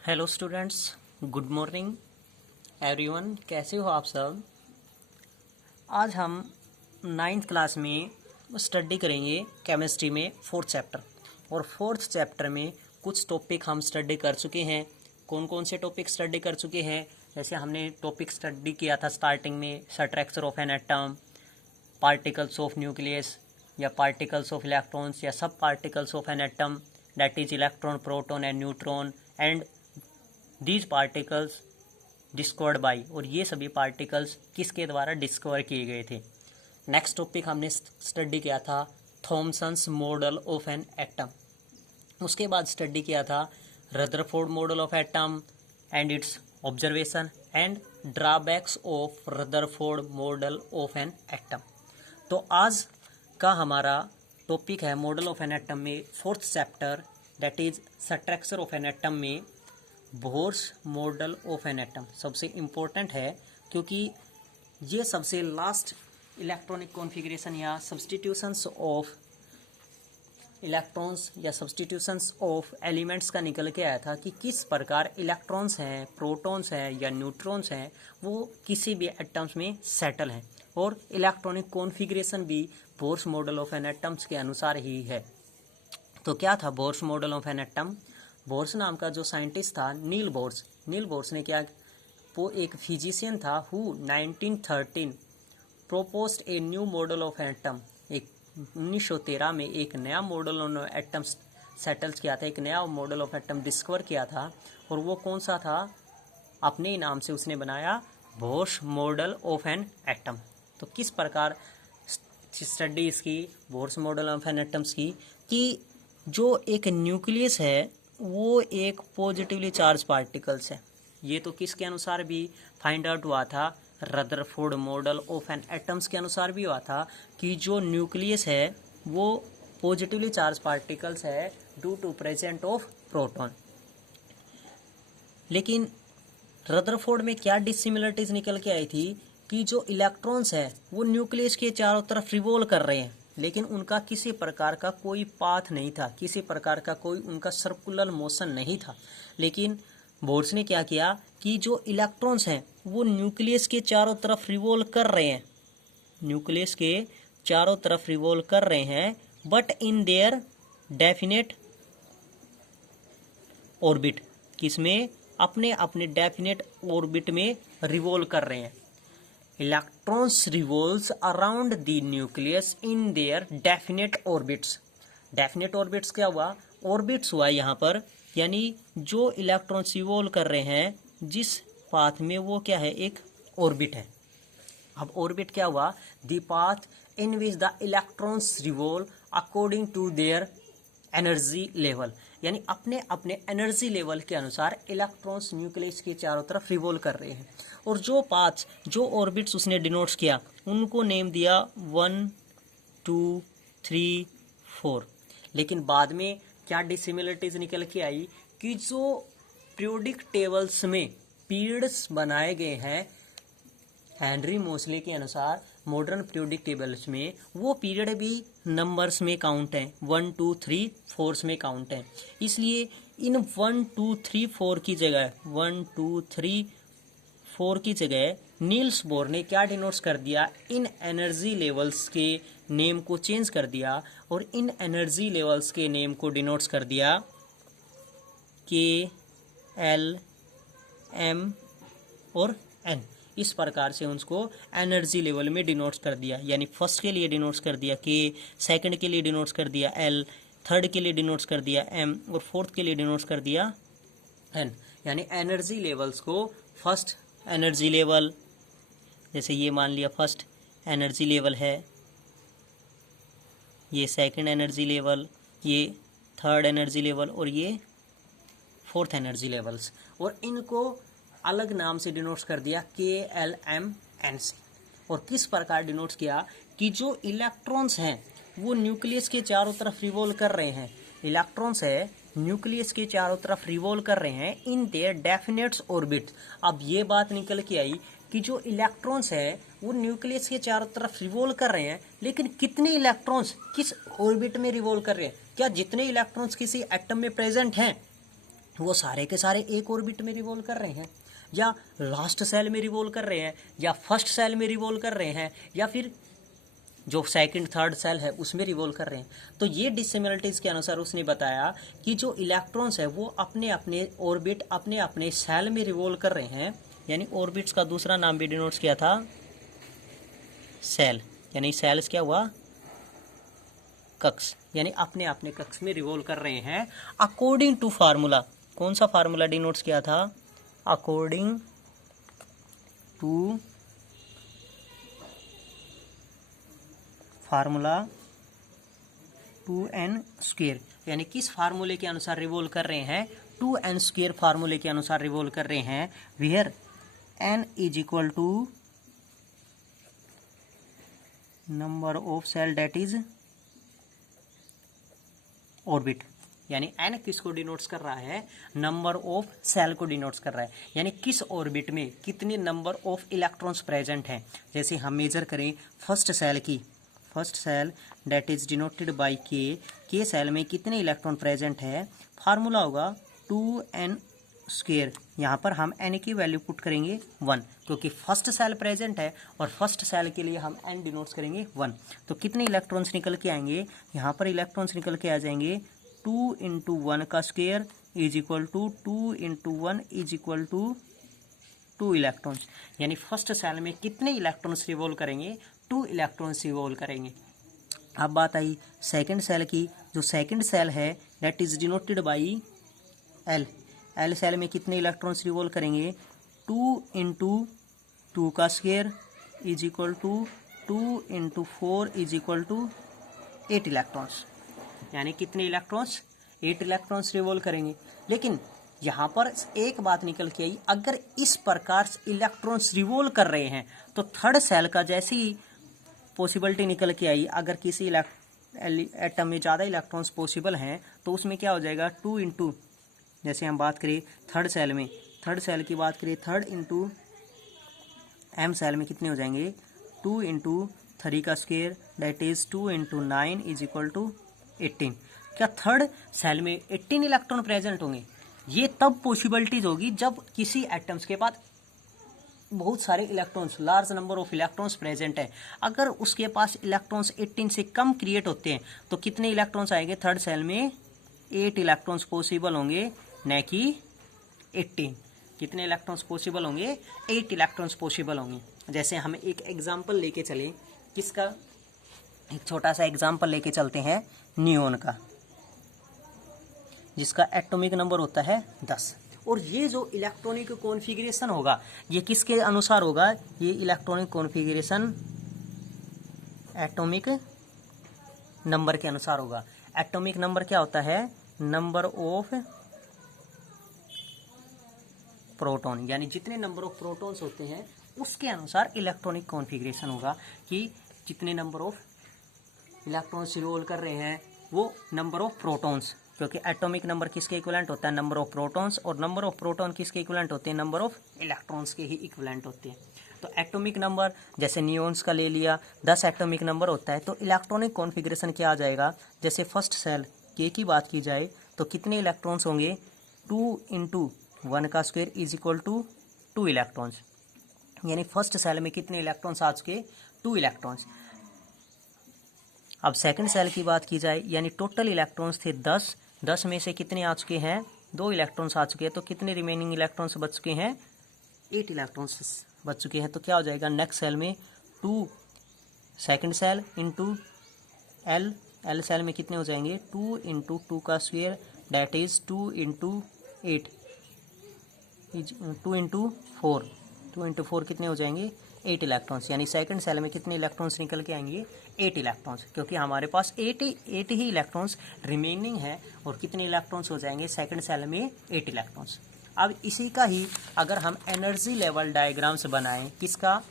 Hello students, good morning everyone. कैसे हो आप सब। आज हम नाइन्थ क्लास में स्टडी करेंगे केमिस्ट्री में फोर्थ चैप्टर। और फोर्थ चैप्टर में कुछ टॉपिक हम स्टडी कर चुके हैं। कौन कौन से टॉपिक स्टडी कर चुके हैं? जैसे हमने टॉपिक स्टडी किया था स्टार्टिंग में, structure of an atom, particles of nucleus या पार्टिकल्स ऑफ इलेक्ट्रॉन्स या सब particles of an atom, that is electron, proton and neutron and these particles discovered by, और ये सभी पार्टिकल्स किसके द्वारा डिस्कवर किए गए थे। नेक्स्ट टॉपिक हमने स्टडी किया था Thomson's model of an atom. उसके बाद स्टडी किया था Rutherford model of atom and its observation and drawbacks of Rutherford model of an atom. तो आज का हमारा टॉपिक है मॉडल ऑफ एन एटम में fourth chapter, that is structure of an atom में Bohr's model of an atom सबसे important है, क्योंकि ये सबसे लास्ट इलेक्ट्रॉनिक कॉन्फ़िगरेशन या सब्स्टिट्यूशंस ऑफ इलेक्ट्रॉन्स या सब्स्टिट्यूशंस ऑफ एलिमेंट्स का निकल के आया था कि किस प्रकार इलेक्ट्रॉन्स हैं, प्रोटॉन्स हैं या न्यूट्रॉन्स हैं, वो किसी भी एटम्स में सेटल हैं। और इलेक्ट्रॉनिक कॉन्फ़िगरेशन भी Bohr's model of an atoms के अनुसार ही है। तो क्या था Bohr's model of an atom? Bohr's नाम का जो साइंटिस्ट था नील बोर्स ने क्या, वो एक फिजिशियन था who 1913 proposed a new model of atom. एक 1913 में एक नया मॉडल ऑफ एटम सेटल किया था, एक नया मॉडल ऑफ एटम डिस्कवर किया था। और वो कौन सा था? अपने ही नाम से उसने बनाया, Bohr's model of an atom. तो किस प्रकार स्टडी इसकी Bohr's model of an atoms की, कि जो एक न्यूक्लियस है वो एक पॉजिटिवली चार्ज पार्टिकल्स है। ये तो किसके अनुसार भी फाइंड आउट हुआ था? Rutherford model of an atoms के अनुसार भी हुआ था कि जो न्यूक्लियस है वो पॉजिटिवली चार्ज पार्टिकल्स है due to present of proton. लेकिन रदरफोर्ड में क्या डिसिमिलरिटीज निकल के आई थी कि जो इलेक्ट्रॉन्स है वो न्यूक्लियस के चारों तरफ रिवॉल्व कर रहे हैं, लेकिन उनका किसी प्रकार का कोई पाथ नहीं था, किसी प्रकार का कोई उनका सर्कुलर मोशन नहीं था। लेकिन बोर्स ने क्या किया कि जो इलेक्ट्रॉन्स हैं वो न्यूक्लियस के चारों तरफ रिवॉल्व कर रहे हैं, न्यूक्लियस के चारों तरफ रिवॉल्व कर रहे हैं, but in their definite orbit. किसमें? अपने अपने डेफिनेट ऑर्बिट में रिवॉल्व कर रहे हैं। Electrons revolves around the nucleus in their definite orbits. Definite orbits क्या हुआ? Orbits हुआ यहाँ पर, यानी जो इलेक्ट्रॉन्स रिवॉल्व कर रहे हैं जिस पाथ में, वो क्या है? एक ऑर्बिट है। अब ऑर्बिट क्या हुआ? The path in which the electrons revolve according to their energy level, यानी अपने अपने एनर्जी लेवल के अनुसार इलेक्ट्रॉन्स न्यूक्लियस के चारों तरफ रिवॉल्व कर रहे हैं। और जो पाथ, जो ऑर्बिट्स उसने डिनोट्स किया, उनको नेम दिया 1, 2, 3, 4। लेकिन बाद में क्या डिसिमिलरिटीज निकल के आई कि जो पीरियोडिक टेबल्स में पीरियड्स बनाए गए हैं हेनरी मोसले के अनुसार, मॉडर्न पीरियोडिक टेबल्स में वो पीरियड भी नंबर्स में काउंट हैं, 1, 2, 3, 4 में काउंट हैं। इसलिए इन 1, 2, 3, 4 की जगह 1, 2, 3, 4 की जगह नील्स बोर ने क्या डिनोट्स कर दिया? इन एनर्जी लेवल्स के नेम को चेंज कर दिया, और इन एनर्जी लेवल्स के नेम को डिनोट्स कर दिया K, L, M और N। इस प्रकार से उसको एनर्जी लेवल में डिनोट्स कर दिया, यानी फर्स्ट के लिए डिनोट्स कर दिया K, सेकंड के लिए डिनोट्स कर दिया L, थर्ड के लिए डिनोट्स कर दिया M और फोर्थ के लिए डिनोट्स कर दिया N। यानी एनर्जी लेवल्स को फर्स्ट एनर्जी लेवल, जैसे ये मान लिया फर्स्ट एनर्जी लेवल है, ये सेकंड एनर्जी लेवल, ये थर्ड एनर्जी लेवल और ये फोर्थ एनर्जी लेवल्स, और इनको अलग नाम से डिनोट्स कर दिया KLMNC। और किस प्रकार डिनोट्स किया कि जो इलेक्ट्रॉन्स हैं वो न्यूक्लियस के चारों तरफ रिवॉल्व कर रहे हैं, इलेक्ट्रॉन्स है न्यूक्लियस के चारों तरफ रिवॉल्व कर रहे हैं इन देयर डेफिनेट ऑर्बिट। अब ये बात निकल के आई कि जो इलेक्ट्रॉन्स है वो न्यूक्लियस के चारों तरफ रिवॉल्व कर रहे हैं, लेकिन कितने इलेक्ट्रॉन्स किस ऑर्बिट में रिवॉल्व कर रहे हैं? क्या जितने इलेक्ट्रॉन्स किसी एटम में प्रेजेंट हैं वो सारे के सारे एक ऑर्बिट में रिवॉल्व कर रहे हैं, या लास्ट सेल में रिवॉल्व कर रहे हैं, या फर्स्ट सेल में रिवॉल्व कर रहे हैं, या फिर जो सेकंड थर्ड सेल है उसमें रिवॉल्व कर रहे हैं। तो ये डिसिमिलरिटीज के अनुसार उसने बताया कि जो इलेक्ट्रॉन्स है वो अपने अपने ऑर्बिट अपने अपने सेल में रिवॉल्व कर रहे हैं, यानी ऑर्बिट्स का दूसरा नाम भी डिनोट्स किया था सेल, यानी सेल्स क्या हुआ, कक्ष, यानी अपने अपने कक्ष में रिवॉल्व कर रहे हैं अकॉर्डिंग टू फार्मूला। कौन सा फार्मूला डिनोट्स किया था, अकॉर्डिंग टू फार्मूला 2n², यानी किस फार्मूले के अनुसार रिवॉल्व कर रहे हैं, 2n² फार्मूले के अनुसार रिवॉल्व कर रहे हैं, where n is equal to number of shell that is orbit, यानी n किसको डिनोट्स कर रहा है, नंबर ऑफ सेल को डिनोट्स कर रहा है, यानी किस ऑर्बिट में कितने नंबर ऑफ इलेक्ट्रॉन्स प्रेजेंट हैं। जैसे हम मेजर करें फर्स्ट सेल की, first shell that is denoted by K shell में कितने इलेक्ट्रॉन प्रेजेंट है, फार्मूला होगा 2n²। यहाँ पर हम n की वैल्यू पुट करेंगे 1, क्योंकि फर्स्ट सेल प्रेजेंट है और फर्स्ट सेल के लिए हम n डिनोट्स करेंगे 1। तो कितने इलेक्ट्रॉन्स निकल के आएंगे, यहाँ पर इलेक्ट्रॉन्स निकल के आ जाएंगे 2 × 1 का square is equal to 2 × 1 is equal to 2 electrons, यानी फर्स्ट सेल में कितने इलेक्ट्रॉन्स रिवॉल्व करेंगे, 2 इलेक्ट्रॉन्स रिवॉल्व करेंगे। अब बात आई सेकंड सेल की, जो सेकंड सेल है that is denoted by L shell में कितने इलेक्ट्रॉन्स रिवॉल्व करेंगे, 2 × 2 का square is equal to 2 × 4 is equal to 8 electrons, यानी कितने इलेक्ट्रॉन्स, 8 इलेक्ट्रॉन्स रिवॉल्व करेंगे। लेकिन यहाँ पर एक बात निकल के आई, अगर इस प्रकार से इलेक्ट्रॉन्स रिवॉल्व कर रहे हैं तो थर्ड सेल का जैसी पॉसिबिलिटी निकल के आई, अगर किसी एटम में ज़्यादा इलेक्ट्रॉन्स पॉसिबल हैं तो उसमें क्या हो जाएगा 2 × जैसे हम बात करें थर्ड सेल में, थर्ड सेल की बात करें, 3 × m सेल में कितने हो जाएंगे, 2 × 3 का square that is 2 × 9 is equal to 18। क्या थर्ड सेल में 18 इलेक्ट्रॉन प्रेजेंट होंगे, ये तब पॉसिबिलिटीज होगी जब किसी एटम्स के पास बहुत सारे electrons, large number of electrons present है। अगर उसके पास इलेक्ट्रॉन्स 18 से कम क्रिएट होते हैं तो कितने इलेक्ट्रॉन्स आएंगे, थर्ड सेल में 8 इलेक्ट्रॉन्स पॉसिबल होंगे, न कि 18। कितने इलेक्ट्रॉन्स पॉसिबल होंगे, 8 इलेक्ट्रॉन्स पॉसिबल होंगे। जैसे हम एक एग्जाम्पल लेके चले, किसका, एक छोटा सा एग्जाम्पल लेके चलते हैं नियोन का, जिसका एटॉमिक नंबर होता है 10। और ये जो इलेक्ट्रॉनिक कॉन्फ़िगरेशन होगा ये किसके अनुसार होगा, ये इलेक्ट्रॉनिक कॉन्फ़िगरेशन एटॉमिक नंबर के अनुसार होगा। एटॉमिक नंबर क्या होता है, नंबर ऑफ प्रोटॉन, यानी जितने नंबर ऑफ प्रोटॉन्स होते हैं उसके अनुसार इलेक्ट्रॉनिक कॉन्फ़िगरेशन होगा, कि जितने नंबर ऑफ इलेक्ट्रॉन्स रिवॉल्व कर रहे हैं वो नंबर ऑफ प्रोटॉन्स, क्योंकि एटॉमिक नंबर किसके इक्विवेलेंट होता है, नंबर ऑफ प्रोटॉन्स, और नंबर ऑफ प्रोटॉन किसके इक्विवेलेंट होते हैं, नंबर ऑफ इलेक्ट्रॉन्स के ही इक्विवेलेंट होते हैं। तो एटॉमिक नंबर जैसे नियोन्स का ले लिया, 10 एटॉमिक नंबर होता है, तो इलेक्ट्रॉनिक कॉन्फ़िगरेशन क्या आ जाएगा, जैसे फर्स्ट सेल के की बात की जाए तो कितने इलेक्ट्रॉन्स होंगे, 2 × 1 का square is equal to 2 electrons, यानी फर्स्ट सेल में कितने इलेक्ट्रॉन्स आ चुके, 2 इलेक्ट्रॉन्स। अब सेकंड सेल की बात की जाए, यानी टोटल इलेक्ट्रॉन्स थे 10 में से कितने आ चुके हैं, 2 इलेक्ट्रॉन्स आ चुके हैं, तो कितने रिमेनिंग इलेक्ट्रॉन्स बच चुके हैं, 8 इलेक्ट्रॉन्स बच चुके हैं। तो क्या हो जाएगा, नेक्स्ट सेल में 2 second shell into L shell में कितने हो जाएंगे, 2 × 2 का स्क्वायर दैट इज 2 × 8 2 × 4, 2 × 4 कितने हो जाएंगे, 8 इलेक्ट्रॉन्स, यानी सेकंड सेल में कितने इलेक्ट्रॉन्स निकल के आएंगे, 8 इलेक्ट्रॉन्स, क्योंकि हमारे पास 8 ही इलेक्ट्रॉन्स रिमेनिंग है। और कितने इलेक्ट्रॉन्स हो जाएंगे सेकंड सेल में, 8 इलेक्ट्रॉन्स। अब इसी का ही अगर हम एनर्जी लेवल डायग्राम्स बनाएं, किसका,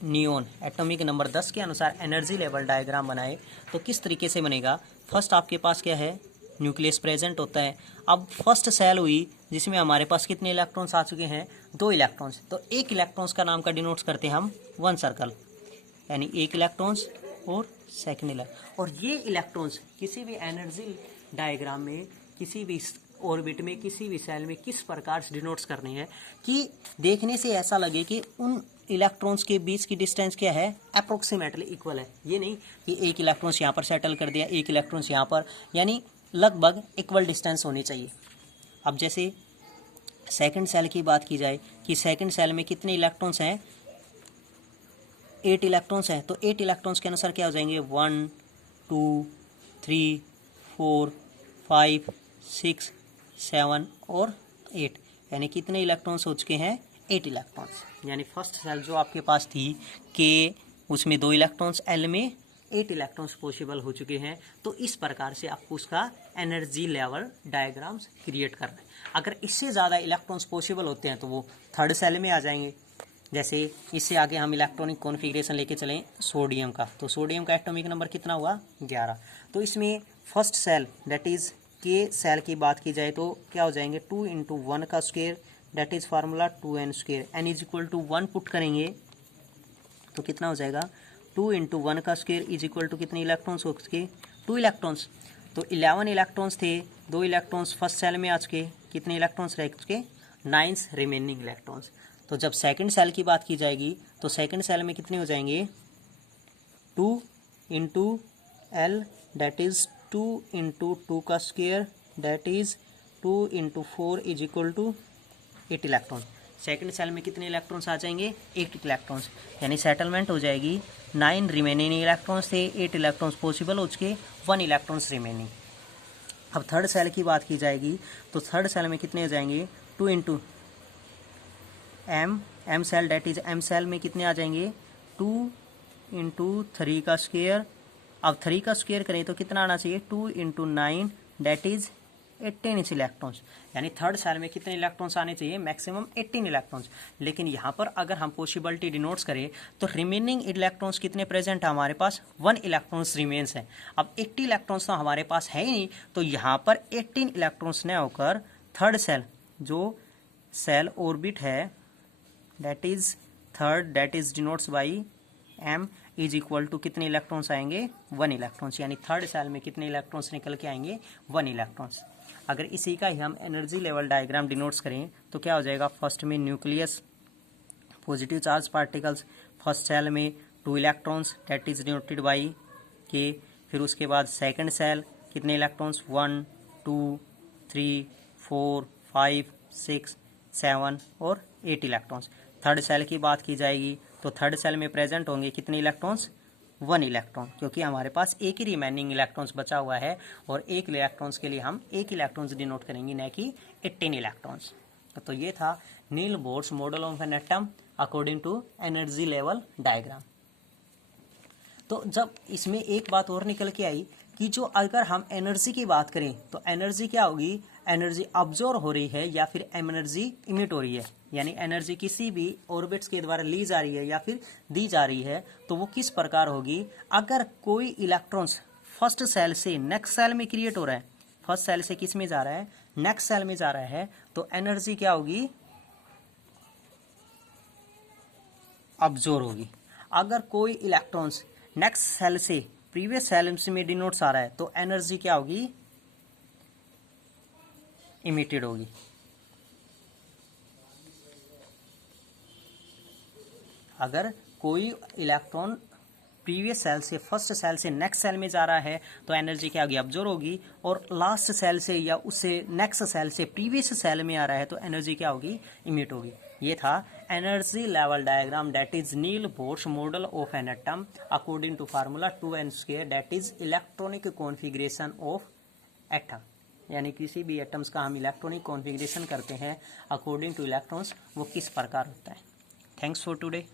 नियोन एटॉमिक नंबर 10 के अनुसार एनर्जी लेवल डायग्राम बनाए तो किस तरीके से बनेगा। फर्स्ट आपके पास क्या है, न्यूक्लियस प्रेजेंट होता है। अब फर्स्ट सेल हुई जिसमें हमारे पास कितने इलेक्ट्रॉन्स आ चुके हैं, 2 इलेक्ट्रॉन्स। तो एक इलेक्ट्रॉन्स का नाम का डिनोट्स करते हैं हम 1 सर्कल, यानी एक इलेक्ट्रॉन्स और सेकेंड इलेक्ट्रॉन। और ये इलेक्ट्रॉन्स किसी भी एनर्जी डायग्राम में, किसी भी ऑर्बिट में किसी भी सेल में किस प्रकार से डिनोट्स करनी है कि देखने से ऐसा लगे कि उन इलेक्ट्रॉन्स के बीच की डिस्टेंस क्या है, अप्रोक्सीमेटली इक्वल है। ये नहीं कि एक इलेक्ट्रॉन्स यहाँ पर सेटल कर दिया, एक इलेक्ट्रॉन्स यहाँ पर, यानी लगभग इक्वल डिस्टेंस होनी चाहिए। अब जैसे सेकंड सेल की बात की जाए कि सेकंड सेल में कितने इलेक्ट्रॉन्स हैं, 8 इलेक्ट्रॉन्स हैं, तो 8 इलेक्ट्रॉन्स के अनुसार क्या हो जाएंगे, 1 2 3 4 5 6 7 और 8, यानी कितने इलेक्ट्रॉन्स हो चुके हैं, 8 इलेक्ट्रॉन्स। यानी फर्स्ट सेल जो आपके पास थी के उसमें 2 इलेक्ट्रॉन्स, एल में 8 इलेक्ट्रॉन्स पॉसिबल हो चुके हैं। तो इस प्रकार से आपको उसका एनर्जी लेवल डायग्राम्स क्रिएट करना है। अगर इससे ज़्यादा इलेक्ट्रॉन्स पॉसिबल होते हैं तो वो थर्ड सेल में आ जाएंगे। जैसे इससे आगे हम इलेक्ट्रॉनिक कॉन्फ़िगरेशन लेके चलें सोडियम का, तो सोडियम का एटॉमिक नंबर कितना हुआ, 11। तो इसमें फर्स्ट सेल दैट इज़ के सेल की बात की जाए तो क्या हो जाएंगे, 2 × 1 का square that is formula 2n square, n = 1 put करेंगे तो कितना हो जाएगा, 2 × 1 का स्क्वायर इज इक्वल टू कितने इलेक्ट्रॉन्स हो चुके, 2 इलेक्ट्रॉन्स। तो 11 इलेक्ट्रॉन्स थे, 2 इलेक्ट्रॉन्स फर्स्ट सेल में आ चुके, कितने इलेक्ट्रॉन्स रह चुके, 9 रिमेनिंग इलेक्ट्रॉन्स। तो जब सेकंड सेल की बात की जाएगी तो सेकंड सेल में कितने हो जाएंगे, 2 × L दैट इज़ 2 × 2 का square that is 2 × 4 is equal to 8 electron. Second shell में कितने इलेक्ट्रॉन्स आ जाएंगे, 8 इलेक्ट्रॉन्स, यानी सेटलमेंट हो जाएगी। 9 रिमेनिंग इलेक्ट्रॉन्स थे, 8 इलेक्ट्रॉन्स पॉसिबल हो चुके, 1 इलेक्ट्रॉन्स रिमेनिंग। अब थर्ड सेल की बात की जाएगी तो थर्ड सेल में कितने हो जाएंगे, 2 × M shell that is M shell में कितने आ जाएंगे, 2 × 3 का स्क्वायर। अब 3 का स्क्वायर करें तो कितना आना चाहिए, 2 × 9 डेट इज 18 इलेक्ट्रॉन्स। यानी थर्ड सेल में कितने इलेक्ट्रॉन्स आने चाहिए, मैक्सिमम 18 इलेक्ट्रॉन्स। लेकिन यहाँ पर अगर हम पॉसिबिलिटी डिनोट्स करें तो रिमेनिंग इलेक्ट्रॉन्स कितने प्रेजेंट है हमारे पास, 1 इलेक्ट्रॉन्स रिमेन्स हैं। अब 80 इलेक्ट्रॉन्स तो हमारे पास है ही नहीं, तो यहाँ पर 18 इलेक्ट्रॉन्स न होकर थर्ड सेल जो सेल ऑर्बिट है that is third that is denotes by M is equal to कितने इलेक्ट्रॉन्स आएंगे, 1 इलेक्ट्रॉन्स। यानी थर्ड सेल में कितने इलेक्ट्रॉन्स निकल के आएंगे, 1 इलेक्ट्रॉन्स। अगर इसी का ही हम एनर्जी लेवल डायग्राम डिनोट्स करें तो क्या हो जाएगा, फर्स्ट में nucleus positive charge particles, first shell में 2 electrons that is denoted by K. फिर उसके बाद सेकंड सेल कितने इलेक्ट्रॉन्स, 1 2 3 4 5 6 7 और 8 इलेक्ट्रॉन्स। थर्ड सेल की बात की जाएगी तो थर्ड सेल में प्रेजेंट होंगे कितने इलेक्ट्रॉन्स, 1 इलेक्ट्रॉन, क्योंकि हमारे पास एक ही रिमेनिंग इलेक्ट्रॉन्स बचा हुआ है और एक इलेक्ट्रॉन्स के लिए हम एक इलेक्ट्रॉन्स डिनोट करेंगे, न कि 18 इलेक्ट्रॉन्स। तो ये था Niels Bohr's model of an atom according to energy level diagram. तो जब इसमें एक बात और निकल के आई कि जो अगर हम एनर्जी की बात करें तो एनर्जी क्या होगी, एनर्जी अब्जॉर्ब हो रही है या फिर एनर्जी इमिट हो रही है। यानी एनर्जी किसी भी ऑर्बिट्स के द्वारा ली जा रही है या फिर दी जा रही है तो वो किस प्रकार होगी, अगर कोई इलेक्ट्रॉन्स फर्स्ट सेल से नेक्स्ट सेल में क्रिएट हो रहा है, फर्स्ट सेल से किस में जा रहा है, नेक्स्ट सेल में जा रहा है, तो एनर्जी क्या होगी, अब्जॉर्ब होगी। अगर कोई इलेक्ट्रॉन्स नेक्स्ट सेल से प्रीवियस सेल में डिनोट्स आ रहा है तो एनर्जी क्या होगी, इमिटेड होगी। अगर कोई इलेक्ट्रॉन प्रीवियस सेल से फर्स्ट सेल से नेक्स्ट सेल में जा रहा है तो एनर्जी क्या होगी, अब्जॉर्ब होगी। और लास्ट सेल से या उससे नेक्स्ट सेल से प्रीवियस सेल में आ रहा है तो एनर्जी क्या होगी, इमिट होगी। ये था energy level diagram that is Niels Bohr's model of an atom according to formula 2n² that is electronic configuration of atom. यानी किसी भी एटम्स का हम इलेक्ट्रॉनिक कॉन्फ़िगरेशन करते हैं अकॉर्डिंग टू इलेक्ट्रॉन्स, वो किस प्रकार होता है। Thanks for today.